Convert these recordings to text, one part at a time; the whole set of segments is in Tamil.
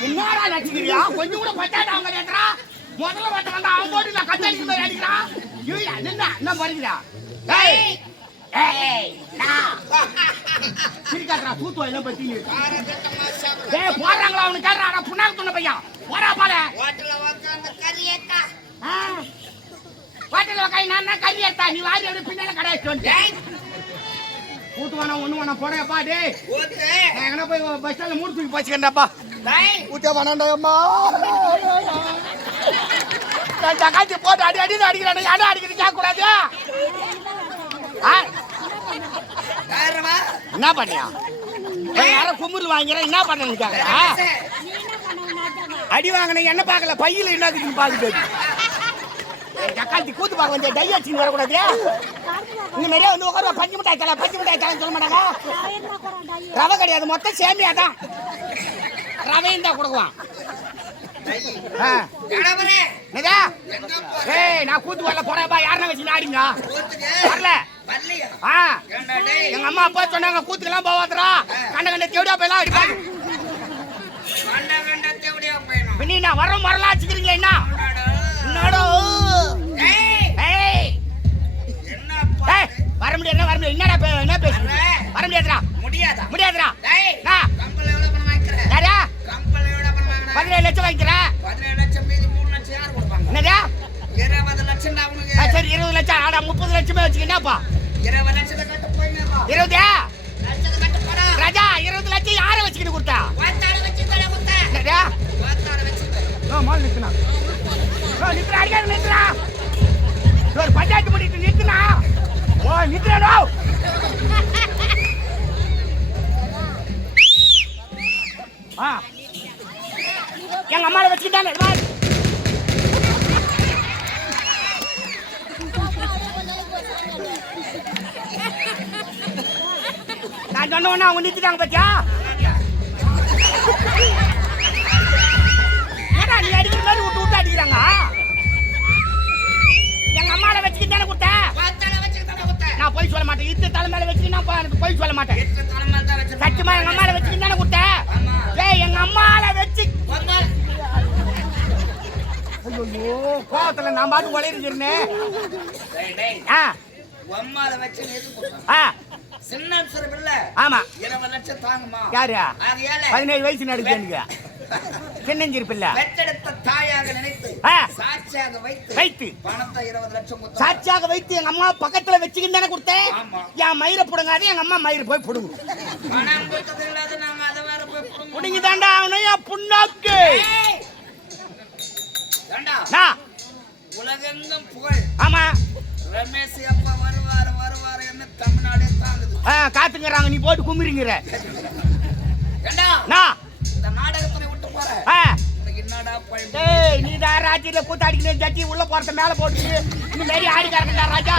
பெத்து ஏய், பூரா என்னடா நடிக்கிறியா கொஞ்சம் கூட பச்சாடா அவங்க கேக்குறா? முதல்ல வட்ட வந்தா அவன் போட்டு நான் கத்தாடிக்கு போய் அடிக்கிறா. இல்ல நின்னா என்ன வருகிறா ஏய் ஏய் சிரிக்காதடா எல்லாம் பத்தி டேய் போறாங்களா அவனுக்கு கேக்குறாடா புண்ணாக்கு துண்ண பையன் போறா பால ஹோட்டல்ல கை நான் தான் கறி எடுத்தா நீ வாரி அப்படி பின்னால கடை வச்சு கூட்டு வேணா ஒண்ணு வேணா போடையப்பா டேய். நான் எங்கனா போய் பஸ் ஸ்டாண்ட்ல மூடு தூக்கி போச்சுக்கிறேன்டாப்பா ஊத்தே வேணாண்டா அம்மா. நான் தக்காச்சி போட்டு அடி அடி அடிக்கிறேன் யாரும் அடிக்கிறது கேட்க கூடாது ஆ? என்ன பண்ணியா யாரோ குமுறு வாங்கிறேன் என்ன பண்ணு கேக்குறா அடி வாங்கின என்ன பார்க்கல பையில என்ன பாக்குது தக்காளி கூத்து பார்க்க வந்த டை அடிச்சுன்னு வரக்கூடாது இந்த மாதிரியே வந்து உட்கார பஞ்சு மிட்டாய் தலை பஞ்சு மிட்டாய் தலைன்னு சொல்ல மாட்டாங்க ரவை கிடையாது மொத்தம் சேமியா தான் ரவையும் தான் கொடுக்குவான்? ஏய் நான் கூத்து வரல. போறேப்பா யாருன்னா வச்சு ஆடிங்க? வரல. ஆ. எங்க அம்மா அப்பா சொன்னாங்க கூத்துக்கெல்லாம் போவாதரா கண்ட கண்ட தேவடியா போயெல்லாம் அடிப்பாங்க பின்ன வரோம் வரலாம் வச்சுக்கிறீங்க என்ன? என்னடோ ஏய். ஏய், வர முடியாது வர முடியாது. என்னடா பே- என்ன பேசுறீங்க? வர முடியாதுடா. முடியாதா? முடியாதுடா. லட்சம் வாங்கிக்கிறேன் பதினேழு லட்சம் மீதி மூணு லட்சம் யார் கொடுப்பாங்க? என்னதா? இருபது லட்சம் தான் ஆ, அவனுக்கு சரி இருபது லட்சம். ஆடா முப்பது லட்சமே வச்சுக்கிட்டாப்பா. இருபது லட்சத்தை கட்டு இருபதா? ராஜா லட்சம் யாரை வச்சுக்கிட்டு கொடுத்தா? ஓ மால் ஓ நிறுத்துறா அடிக்காத நிறுத்துறா ஒரு பஞ்சாயத்து முடிட்டு நிறுத்துனா ஓ நிறுத்துறா ஆ. எங்க அம்மாவை வச்சுக்கிட்டாங்க. நான் சொன்ன உடனே அவங்க நிறுத்திட்டாங்க பாத்தியா? ஏடா நீ அடிக்கிற மாதிரி விட்டு விட்டு அடிக்கிறாங்க? எங்க அம்மால வச்சுக்கிட்டு தானே கொடுத்த? வாத்தாட வச்சு தர குத்த நான் போய் சொல்ல மாட்டேன். இத்து தலை மேல வச்சுக்கிட்டு நான் போய் சொல்ல மாட்டேன். தலைமையில் சத்தியமா எங்க அம்மால வச்சுக்கிட்டு தானே கொடுத்த? ஆமா. ஏய் எங்க அம்மால வச்சு ஐயோ கோவத்துல நான் பாட்டு உழையிருக்கிறேன் ஆ. உம்மால வச்சு ஆ. சின்ன ஆமா. இருபது லட்சம் தாங்குமா? யாரு? ஆகையால பதினேழு வயசு நடிச்சு எனக்கு. சின்னஞ்சிருப்பில்ல பெற்றெடுத்த தாயாக நினைத்து. சாட்சியாக வைத்து வைத்து. பணத்தை இருபது லட்சம் கொடுத்தா சாட்சியாக வைத்து எங்க அம்மா பக்கத்துல வச்சுக்கிட்டு தானே கொடுத்தேன். என் மயிரை புடுங்காது எங்க அம்மா மயிறு போய் புடுங்கும் பணம் கொடுத்தது இல்லாத நாங்க அதை வேற போய் புண்ணாக்கு. உலகெங்கும் புகழ். ஆமா. ரமேஷ் எப்ப வருவார் வருவார் என்ன தமிழ்நாடே தாங்குது. காத்துங்கிறாங்க நீ போட்டு கும்பிடுங்கிற இந்த நாடகத்தினை விட்டு போற. நீ தான் ராஜ்யத்துல கூத்தாடிக்கணும் ஜட்ஜி உள்ள போறத மேல போட்டு இந்த மாதிரி ஆடிக்காரங்கடா ராஜா?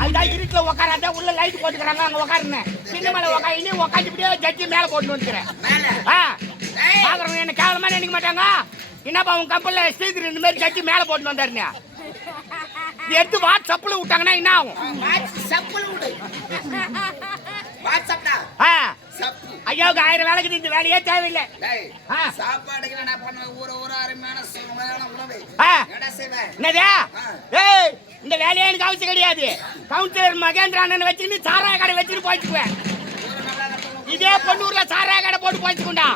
அதுதான் இருட்டுல உட்காராத உள்ள லைட் போட்டுக்கிறாங்க அங்க உட்காருங்க சின்ன மேல உட்காந்து இனி உட்காந்து இப்படியே ஜட்ஜி மேல போட்டு வந்துக்கிறேன்! பாக்குறவங்க என்ன கேவலமா நினைக்க மாட்டாங்க? என்னப்பா உன் கம்பெனில ஸ்ரீதர் இந்த மாதிரி ஜட்ஜி மேல போட்டு வந்தாருங்க எடுத்து வாட்ஸ்அப்ல விட்டாங்கன்னா என்ன ஆகும்? வாட்ஸ் சப்புல விடு. வாட்ஸ்அப்டா ஆ. சப்பு ஐயாவுக்கு ஆயிரம் வேலைக்கு இந்த வேலையே தேவையில்லை. சாப்பாடுக்கு என்ன பண்ணுவேன்? ஊர ஊர அருமையான சுவையான உணவு. ஆ. என்ன செய்வேன் என்னது? ஏய் இந்த வேலையே எனக்கு அவசியம் கிடையாது. கவுன்சிலர் மகேந்திர அண்ணன் வச்சுக்கிட்டு சாராய கடை வச்சுட்டு போயிட்டுக்குவேன். இதே பொண்ணூர்ல சாராய கடை போட்டு போயிட்டுக்குண்டா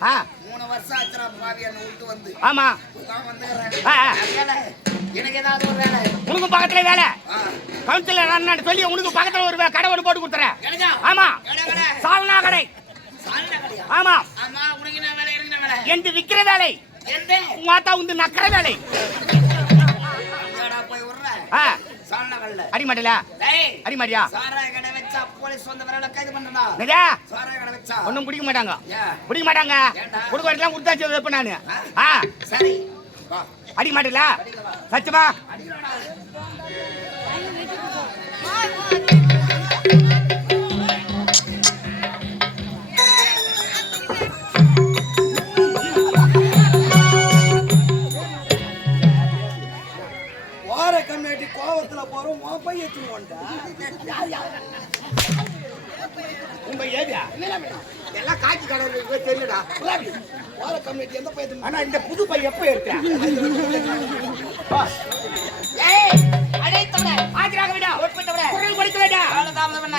மூணு வருஷம் ஆச்சுடா பாவி என்னை விட்டு வந்து. ஆமா. எனக்கு ஏதாவது ஒரு வேலை. உனக்கும் பக்கத்துல வேலை. ஆ. கவுன்சிலர் அண்ணன் சொல்லி உனக்கு பக்கத்துல ஒரு கடை ஒன்று போட்டு கொடுத்துறேன்? ஆமா? சால்னா கடை? ஆமா. எந்த விக்கிற வேலை. ஆத்தா வந்து நக்கிற வேலை. போய் விடுற? சொன்னவல்ல. அடி மாட்டல டேய், அடி மாட்டியா சாராய கடை வச்சா போலீஸ் வந்து விரல கைது பண்றடா. நிஜா சாராய கடை வச்சா. ஒண்ணும் பிடிக்க மாட்டாங்க? பிடிக்க மாட்டாங்க? கொடுக்க வரலாம் கொடுத்தாச்சு வைப்பேன் நானு ஆ சரி வா, அடி மாட்டல. சச்சமா அடிக்கலடா. கோவத்துல போறோம் உன் எடுத்துன்னு வந்துட்டா. உங்க ஏரியா எல்லாம் காட்சி கடை தெரியலடா குலாபி, வார கம்மியாட்டி எந்த பையன் ஆனா இந்த புது பை எப்ப காலதாமதம் என்ன?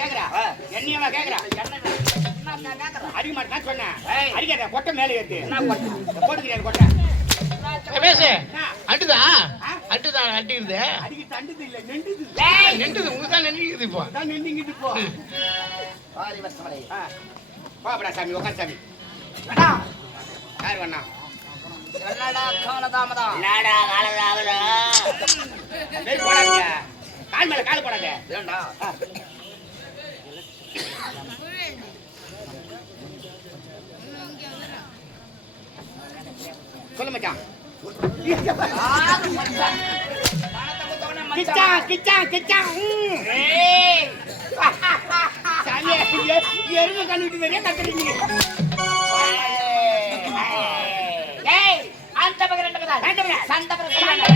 கேக்குறா? என்னையவா கேக்குறா? என்ன. அடிக்க மாட்டேன் சொன்னேன். அடிக்காத கொட்டை மேலே ஏத்து. என்ன கொட்டை? போட்டுக்கிறேன் கொட்டை? பேசு அட்டுதா ஆ? அட்டுதான் அட்டிக்குது அடிக்க தண்டுது இல்ல நெண்டுது ஏய், நின்றுது. உங்களுக்கு தான் நின்றுக்குது இப்போ. தான் நின்றுங்கிட்டு போ. வாரி வசமலை. ஆ, போப்படா சாமி உட்கார் சாமி. யார் வேணா கால் மேல கால் ஏன்டா? சொல்லு மச்சான். கிச்சான் கிச்சான் கிச்சான் எருமை கண்டுட்டு நிறைய கத்துறீங்க. அந்த பக்கம் ரெண்டு பக்கம். சந்த பக்கம் சொல்லுங்க.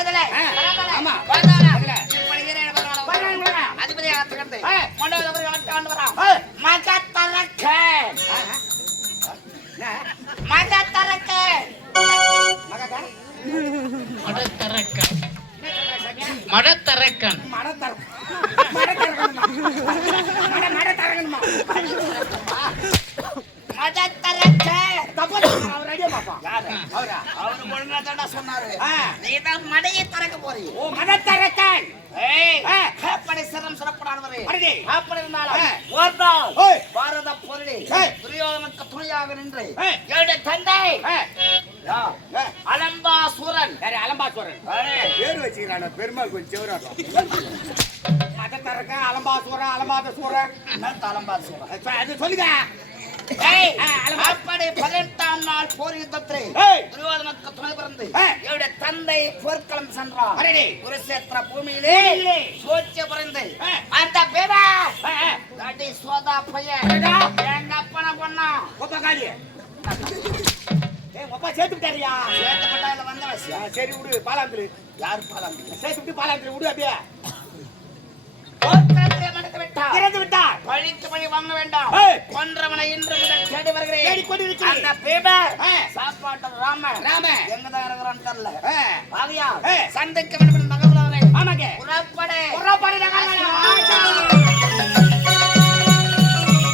அதிலே, ஆ. பரதலே, ஆமா. நாள் ஓய். பாரத ஏய். துரியோதனுக்கு துணையாக நின்று தந்தை ஏ, யா, ஏ, அலம்பாசூரன் யாரு அலம்பாசுரன் அரே, பேர் வச்சுக்கிறான பெருமாள் கொஞ்சம் செவராட்டம். மதத்தரக்கன் அலம்பாசுரன் அலம்பாதசூரன் என்ன அலம்பாசூரன் அது சொல்லுங்க. ஏய், ஆ, அலம்பா- அப்படி பதினெட்டாம் நாள் போர் யுத்தத்திலே. துரியோதனுக்கு துணை பிறந்து தந்தை போர்க்களம் சென்றார். குருஷேத்திர பூமியிலே பூமியிலே. சோச்சிய பிறந்து. அந்த தாட்டி சோதா பையன். எங்க அப்பனை கொன்னா ஒப்ப காலி சரி விடு பாலாந்திரு. யார் பாலம் சேர்த்து விட்டு பாலாந்திரு விடு அப்படியே. விட்டார் பழிக்கு பழி வாங்க வேண்டாம். கொன்றவனை இன்று முதல் தேடி வருகிறேன். தேடிக் கொண்டிருக்கிறேன். அந்த பேபர் ஏய். சாப்பாட்டு ராம ராம. எங்கதான் இருக்கிறான்னு தெரியல. ஏய். சந்தைக்கு வேண்டும் அவரை ஆமாங்க. புறப்படு. புறப்படு நகர்வனம்.